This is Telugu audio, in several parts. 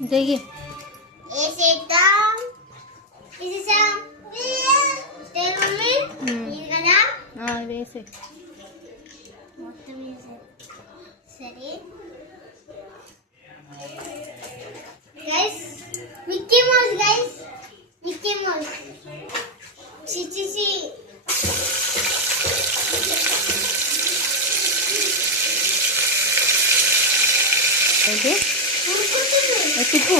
చెయ్యి వేసే సరే guys Mickey Mouse guys Mickey Mouse చిచిసి ఏంటి తిప్పు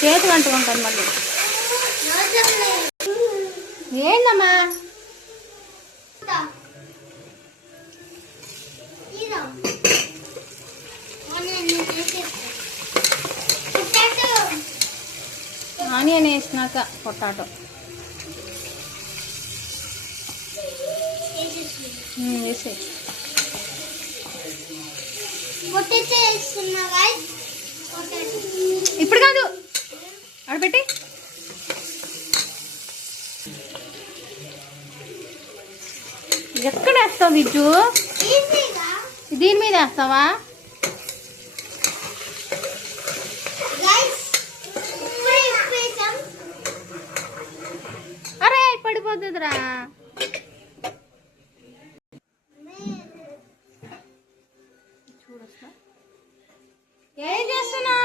చేతి అంటుకుంటాను మళ్ళీ ఏందమ్మా ఆనియన్ వేసినాక పొటాటో వేసే ఇప్పుడు కాదు ఆడబెట్టి ఎక్కడ వేస్తావు విజ్జు దీని మీద వేస్తావా అరే పడిపోతుందిరా ఏం చేస్తున్నా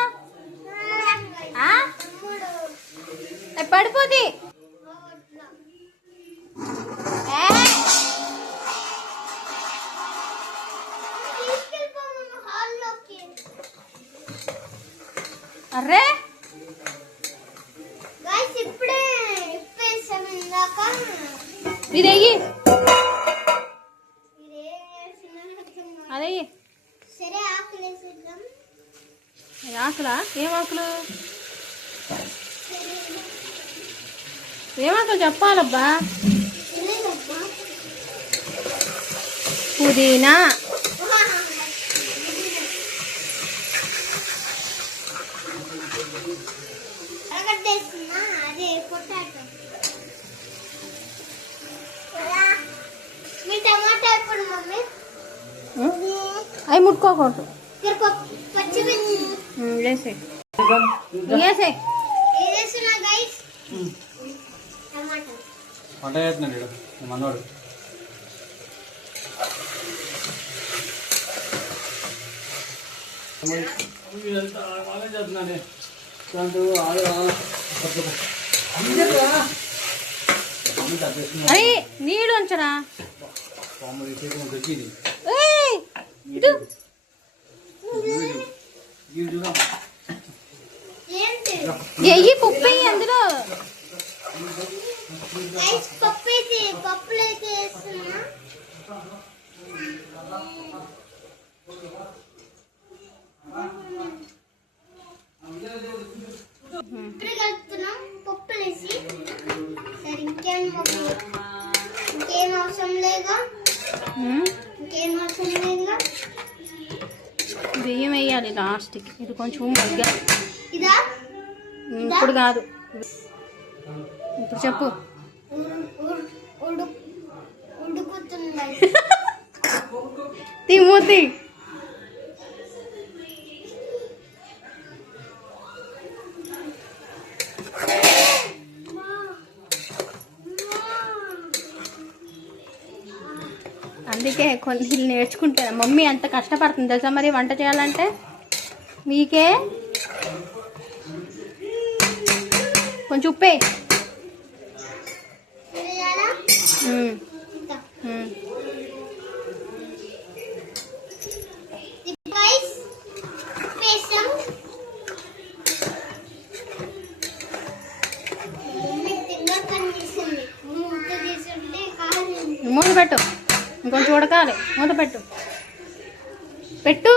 పడిపోద్ది అర్రే ఇది అయ్యి అదే ఆకులా ఏం ఆకులు ఏమాకులు చెప్పాలబ్బా పుదీనా అవి ముట్టుకోకూడదు వేసే వంట చేస్తున్నాడు మనోడు చేస్తున్నాడే అరే నీళ్ళు ఉంచరా ఎయ్యి పప్పు అందులో ఇంకేం అవసరం లేదుగా బియ్యం వేయాలి లాస్ట్కి ఇది కొంచెం మగ్గా ఇప్పుడు కాదు ఇప్పుడు చెప్పు తిమోతి అందుకే కొన్ని నేర్చుకుంటాను మమ్మీ అంత కష్టపడుతుంది తెలుసా మరి వంట చేయాలంటే మీకే కొంచెం ఉప్పే మూత పెట్టు ఇంకొంచెం ఉడకాలి మూత పెట్టు పెట్టు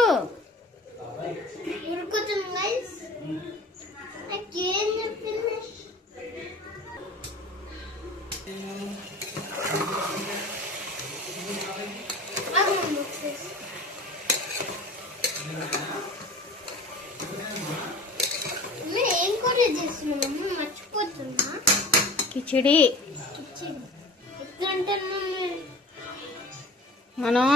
ఏం కూర చేస్తున్నాము మర్చిపోతున్నా కిచిడి అంటారు మమ్మీ. మనం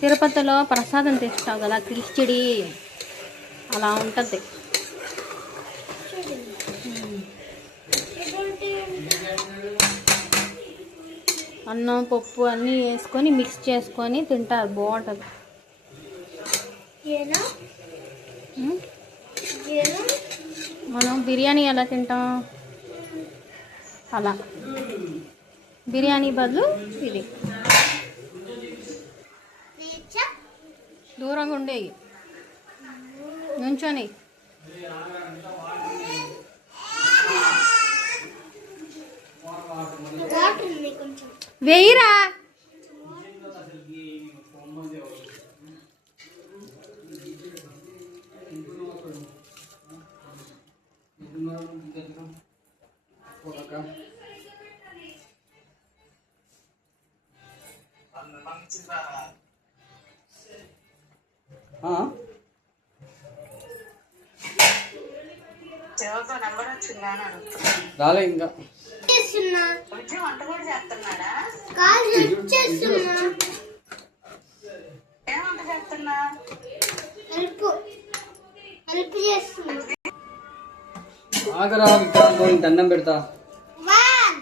తిరుపతిలో ప్రసాదం తెస్తాం కదా కిచిడి అలా ఉంటుంది. అన్నం పప్పు అన్నీ వేసుకొని మిక్స్ చేసుకొని తింటారు, బాగుంటుంది. ఏనా ఉమ్. ఏనా మనం బిర్యానీ ఎలా తింటాం అలా, బిర్యానీ బదులు ఇది. నేచా దూరంగా ఉండేవి నుంచొని. వాటర్ ఉంది కొంచెం. వెయ్యిరా. రాలే ఇంకా. చేస్తున్నా కాల్ హెల్ప్ చేస్తున్నా. హెల్ప్ హెల్ప్ చేస్తున్నా. ఆగరా ఇక్కడ దండం పెడతా. 1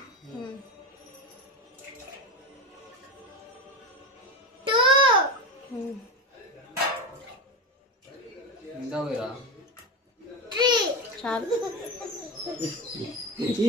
2 ఇంకా పోయిరా 3 చాలు. ఈ